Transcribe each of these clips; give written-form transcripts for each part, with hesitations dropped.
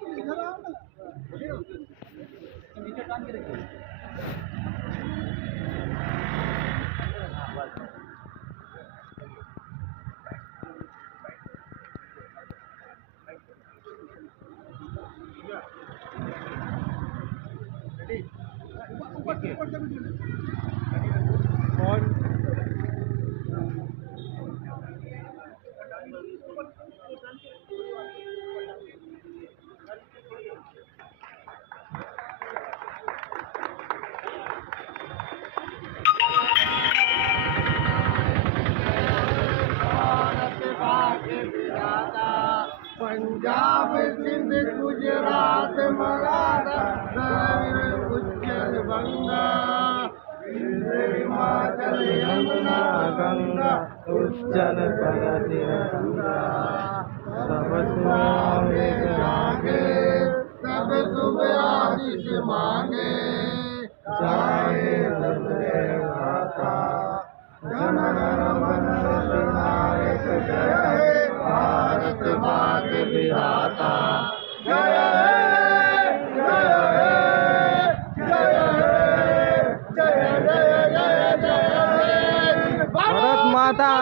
तुम इधर आओ ना, नीचे टांग के रखिए। पंजाब सिंध गुजरात मराठा द्रविड़ उज्जैन बंगा हिमाचल यमुना गंगा उज्जैन भगति गंगा सब सुनावे जागे सब शुभ आशीष मांगे जाए गाता जन गण मन नायक जय हे भारत भाग्य विधाता जय हे जय हे जय हे जय जय जय जय भारत माता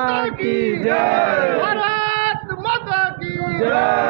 की जय, भारत माता की जय।